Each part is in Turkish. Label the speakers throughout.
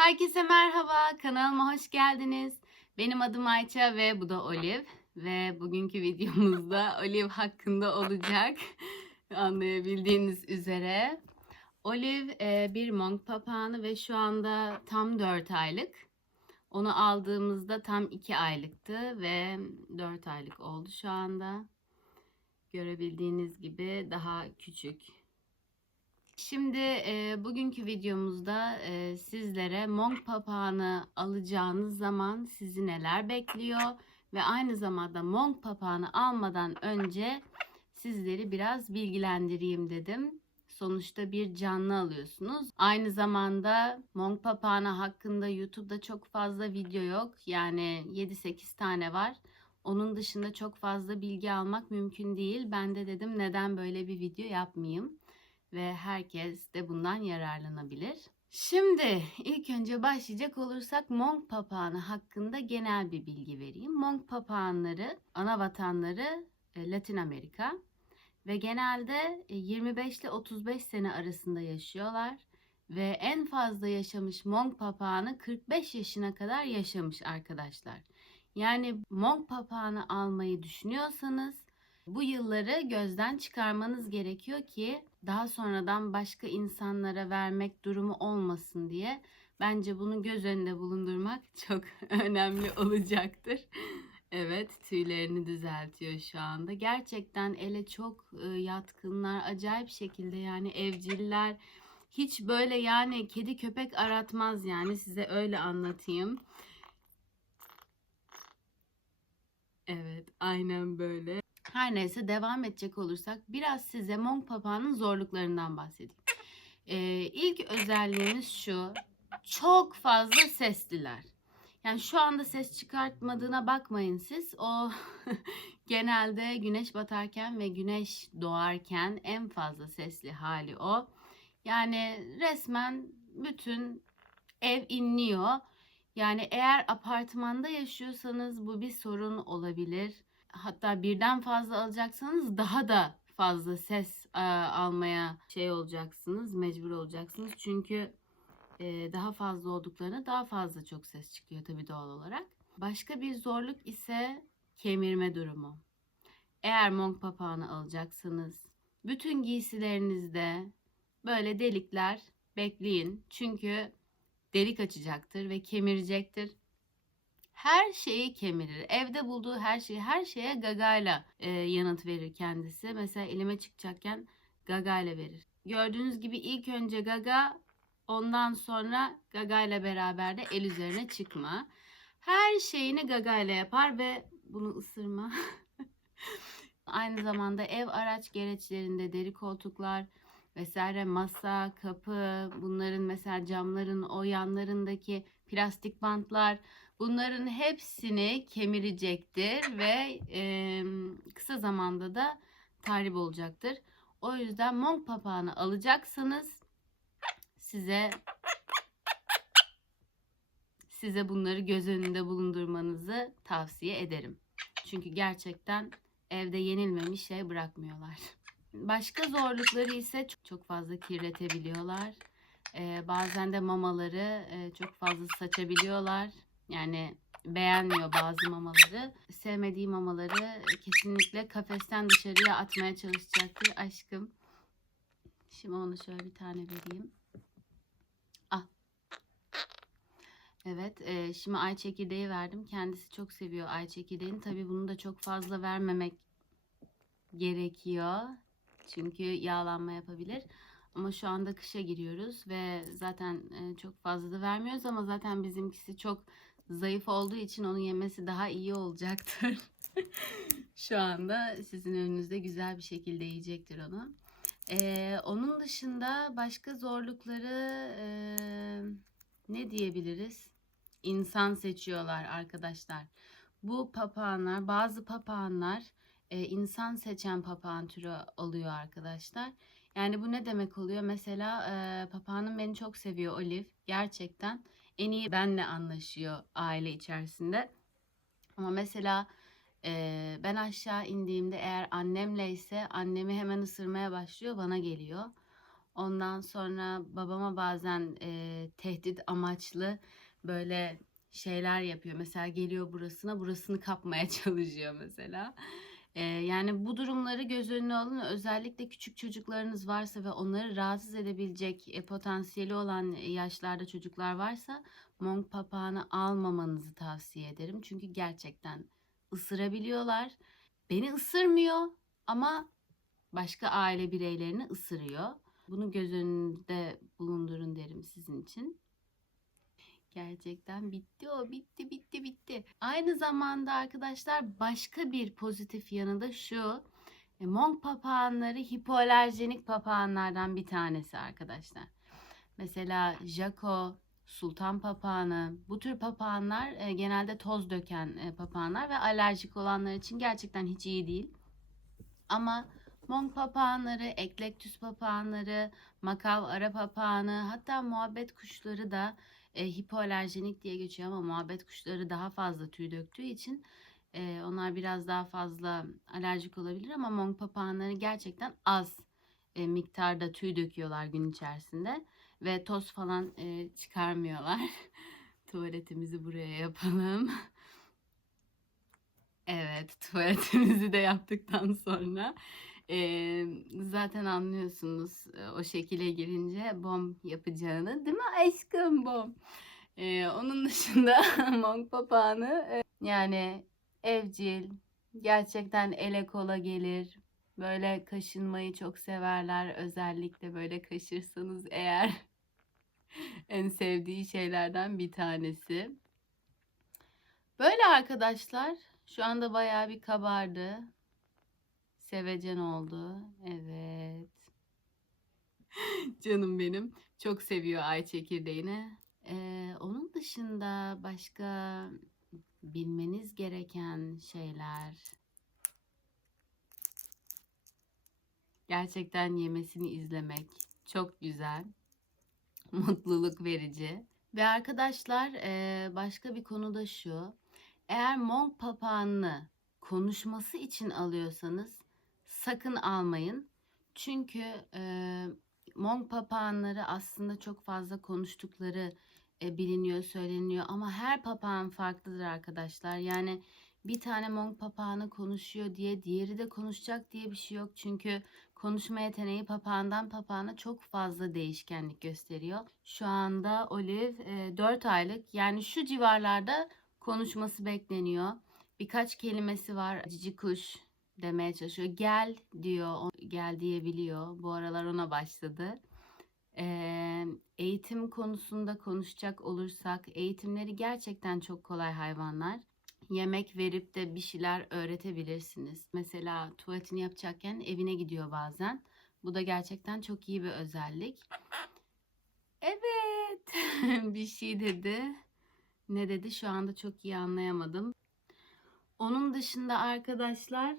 Speaker 1: Herkese merhaba, kanalıma hoş geldiniz. Benim adım Ayça ve bu da Olive. Ve bugünkü videomuzda Olive hakkında olacak. Anlayabildiğiniz üzere. Olive e, bir monk papağanı ve şu anda tam 4 aylık. Onu aldığımızda tam 2 aylıktı ve 4 aylık oldu şu anda. Görebildiğiniz gibi daha küçük. Şimdi e, bugünkü videomuzda e, sizlere monk papağanı alacağınız zaman sizi neler bekliyor ve aynı zamanda monk papağanı almadan önce sizleri biraz bilgilendireyim dedim. Sonuçta bir canlı alıyorsunuz. Aynı zamanda monk papağanı hakkında YouTube'da çok fazla video yok. Yani 7-8 tane var. Onun dışında çok fazla bilgi almak mümkün değil. Ben de dedim neden böyle bir video yapmayayım ve herkes de bundan yararlanabilir. Şimdi ilk önce başlayacak olursak monk papağanı hakkında genel bir bilgi vereyim. Monk papağanları ana vatanları e, Latin Amerika ve genelde e, 25 ile 35 sene arasında yaşıyorlar ve en fazla yaşamış monk papağanı 45 yaşına kadar yaşamış arkadaşlar. Yani monk papağanı almayı düşünüyorsanız bu yılları gözden çıkarmanız gerekiyor ki daha sonradan başka insanlara vermek durumu olmasın diye bence bunu göz önünde bulundurmak çok önemli olacaktır. Evet, tüylerini düzeltiyor şu anda. Gerçekten ele çok e, yatkınlar, acayip şekilde yani evciller. Hiç böyle yani kedi köpek aratmaz yani size öyle anlatayım. Evet, aynen böyle. Her neyse devam edecek olursak biraz size monk papağanın zorluklarından bahsedeyim. Ee, ilk özelliğimiz şu. Çok fazla sesliler. Yani şu anda ses çıkartmadığına bakmayın siz. O genelde güneş batarken ve güneş doğarken en fazla sesli hali o. Yani resmen bütün ev inliyor. Yani eğer apartmanda yaşıyorsanız bu bir sorun olabilir hatta birden fazla alacaksanız daha da fazla ses e, almaya şey olacaksınız, mecbur olacaksınız. Çünkü e, daha fazla olduklarına daha fazla çok ses çıkıyor tabii doğal olarak. Başka bir zorluk ise kemirme durumu. Eğer monk papağanı alacaksanız bütün giysilerinizde böyle delikler bekleyin. Çünkü delik açacaktır ve kemirecektir her şeyi kemirir. Evde bulduğu her şeyi, her şeye gagayla e, yanıt verir kendisi. Mesela elime çıkacakken gagayla verir. Gördüğünüz gibi ilk önce gaga, ondan sonra gagayla beraber de el üzerine çıkma. Her şeyini gagayla yapar ve bunu ısırma. Aynı zamanda ev araç gereçlerinde deri koltuklar vesaire masa, kapı, bunların mesela camların o yanlarındaki plastik bantlar Bunların hepsini kemirecektir ve e, kısa zamanda da tahrip olacaktır. O yüzden monk papağanı alacaksanız size size bunları göz önünde bulundurmanızı tavsiye ederim. Çünkü gerçekten evde yenilmemiş şey bırakmıyorlar. Başka zorlukları ise çok, fazla kirletebiliyorlar. Ee, bazen de mamaları çok fazla saçabiliyorlar. Yani beğenmiyor bazı mamaları. Sevmediği mamaları kesinlikle kafesten dışarıya atmaya çalışacaktır aşkım. Şimdi onu şöyle bir tane vereyim. Ah. Evet, e, şimdi ay çekirdeği verdim. Kendisi çok seviyor ay çekirdeğini. Tabii bunu da çok fazla vermemek gerekiyor. Çünkü yağlanma yapabilir. Ama şu anda kışa giriyoruz ve zaten e, çok fazla da vermiyoruz ama zaten bizimkisi çok zayıf olduğu için onu yemesi daha iyi olacaktır. Şu anda sizin önünüzde güzel bir şekilde yiyecektir onu. Ee, onun dışında başka zorlukları e, ne diyebiliriz? İnsan seçiyorlar arkadaşlar. Bu papağanlar, bazı papağanlar e, insan seçen papağan türü oluyor arkadaşlar. Yani bu ne demek oluyor? Mesela e, papağanım beni çok seviyor Olive. Gerçekten en iyi benle anlaşıyor aile içerisinde. Ama mesela e, ben aşağı indiğimde eğer annemle ise annemi hemen ısırmaya başlıyor bana geliyor. Ondan sonra babama bazen e, tehdit amaçlı böyle şeyler yapıyor. Mesela geliyor burasına, burasını kapmaya çalışıyor mesela. E, yani bu durumları göz önüne alın. Özellikle küçük çocuklarınız varsa ve onları rahatsız edebilecek e, potansiyeli olan yaşlarda çocuklar varsa monk papağanı almamanızı tavsiye ederim. Çünkü gerçekten ısırabiliyorlar. Beni ısırmıyor ama başka aile bireylerini ısırıyor. Bunu göz önünde bulundurun derim sizin için. Gerçekten bitti o bitti bitti bitti. Aynı zamanda arkadaşlar başka bir pozitif yanı da şu. E, Monk papağanları hipoalerjenik papağanlardan bir tanesi arkadaşlar. Mesela Jaco, sultan papağanı bu tür papağanlar e, genelde toz döken e, papağanlar ve alerjik olanlar için gerçekten hiç iyi değil. Ama Monk papağanları, eklektüs papağanları, makav ara papağanı hatta muhabbet kuşları da e, hipoalerjenik diye geçiyor ama muhabbet kuşları daha fazla tüy döktüğü için e, onlar biraz daha fazla alerjik olabilir ama monk papağanları gerçekten az e, miktarda tüy döküyorlar gün içerisinde ve toz falan e, çıkarmıyorlar. Tuvaletimizi buraya yapalım. Evet, tuvaletimizi de yaptıktan sonra e, zaten anlıyorsunuz o şekile girince bom yapacağını. Değil mi aşkım bom? E, onun dışında monk papağanı e, yani evcil, gerçekten ele kola gelir. Böyle kaşınmayı çok severler. Özellikle böyle kaşırsanız eğer en sevdiği şeylerden bir tanesi. Böyle arkadaşlar. Şu anda bayağı bir kabardı. Sevecen oldu. Evet. Canım benim. Çok seviyor ay çekirdeğini. Ee, onun dışında başka bilmeniz gereken şeyler. Gerçekten yemesini izlemek çok güzel. Mutluluk verici. Ve arkadaşlar eee, başka bir konu da şu. Eğer monk papağanını konuşması için alıyorsanız sakın almayın. Çünkü eee monk papağanları aslında çok fazla konuştukları e, biliniyor, söyleniyor ama her papağan farklıdır arkadaşlar. Yani bir tane monk papağanı konuşuyor diye diğeri de konuşacak diye bir şey yok. Çünkü konuşma yeteneği papağandan papağana çok fazla değişkenlik gösteriyor. Şu anda Olive e, 4 aylık yani şu civarlarda konuşması bekleniyor. Birkaç kelimesi var. Cici kuş demeye çalışıyor. Gel diyor. Gel diyebiliyor. Bu aralar ona başladı. Eğitim konusunda konuşacak olursak eğitimleri gerçekten çok kolay hayvanlar. Yemek verip de bir şeyler öğretebilirsiniz. Mesela tuvaletini yapacakken evine gidiyor bazen. Bu da gerçekten çok iyi bir özellik. Evet, bir şey dedi. Ne dedi şu anda çok iyi anlayamadım. Onun dışında arkadaşlar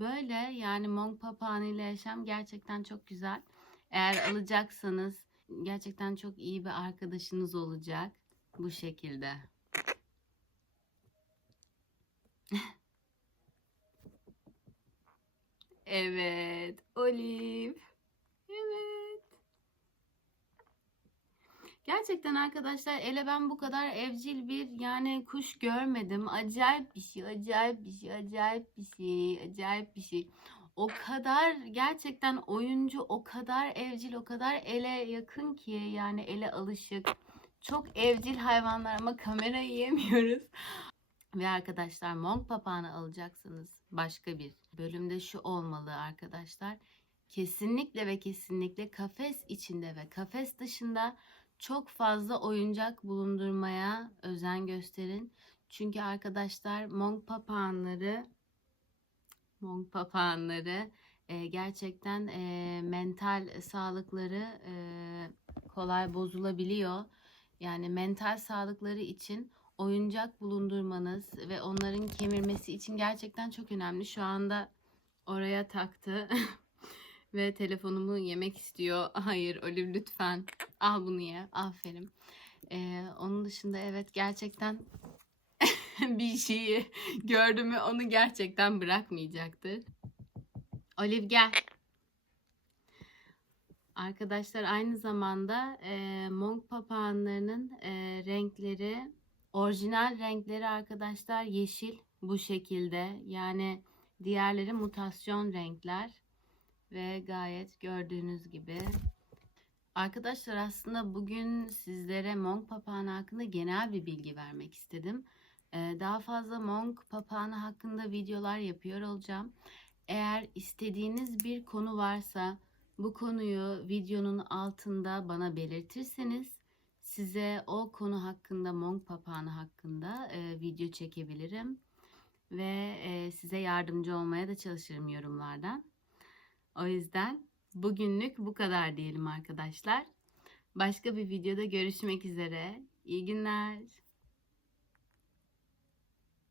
Speaker 1: böyle yani monk papağanı ile yaşam gerçekten çok güzel. Eğer alacaksanız gerçekten çok iyi bir arkadaşınız olacak bu şekilde. Evet, Olive. Evet. Gerçekten arkadaşlar ele ben bu kadar evcil bir yani kuş görmedim. Acayip bir şey, acayip bir şey, acayip bir şey, acayip bir şey. O kadar gerçekten oyuncu, o kadar evcil, o kadar ele yakın ki yani ele alışık. Çok evcil hayvanlar ama kamerayı yemiyoruz. Ve arkadaşlar monk papağanı alacaksanız başka bir bölümde şu olmalı arkadaşlar. Kesinlikle ve kesinlikle kafes içinde ve kafes dışında çok fazla oyuncak bulundurmaya özen gösterin. Çünkü arkadaşlar monk papağanları monk papağanları e, gerçekten e, mental sağlıkları e, kolay bozulabiliyor. Yani mental sağlıkları için oyuncak bulundurmanız ve onların kemirmesi için gerçekten çok önemli. Şu anda oraya taktı ve telefonumu yemek istiyor. Hayır Olive lütfen al bunu ye. Aferin. Ee, onun dışında evet gerçekten bir şeyi gördü mü onu gerçekten bırakmayacaktır. Olive gel. Arkadaşlar aynı zamanda e, Monk papağanlarının e, renkleri, orijinal renkleri arkadaşlar yeşil bu şekilde. Yani diğerleri mutasyon renkler ve gayet gördüğünüz gibi. Arkadaşlar aslında bugün sizlere Monk papağanı hakkında genel bir bilgi vermek istedim. Ee, Daha fazla Monk papağanı hakkında videolar yapıyor olacağım. Eğer istediğiniz bir konu varsa bu konuyu videonun altında bana belirtirseniz size o konu hakkında Monk papağanı hakkında e, video çekebilirim ve e, size yardımcı olmaya da çalışırım yorumlardan. O yüzden bugünlük bu kadar diyelim arkadaşlar. Başka bir videoda görüşmek üzere. İyi günler.